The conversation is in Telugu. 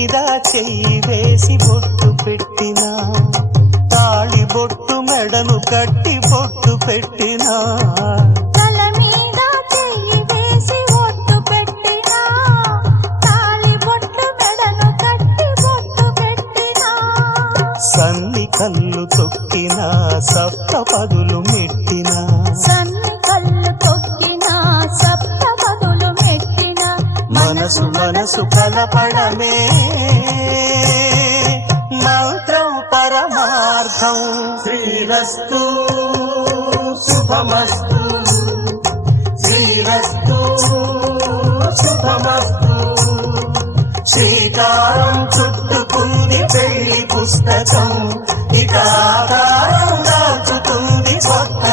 మీద చెయ్యి వేసి బొట్టు పెట్టినా, తాళి బొట్టు మెడను కట్టి బొట్టు పెట్టినా, తల మీద చెయ్యి వేసి బొట్టు పెట్టినా, తాళి బొట్టు మెడను కట్టి బొట్టు పెట్టినా, సన్ని కళ్ళు తొక్కినా సప్త పదులు మెట్టినా, సన్ని కళ్ళు తొక్కినా సప్త పదులు మెట్టినా, మనసు మనసు కలపడమే మంత్రం పరమార్థం. శ్రీరస్తు శుభమస్తు, శ్రీరస్తు శుభమస్తు. శ్రీకారం చుట్టుకుంది పెళ్లి పుస్తకం, ఇక ఆకారం దాచుతుంది స్వర్గం.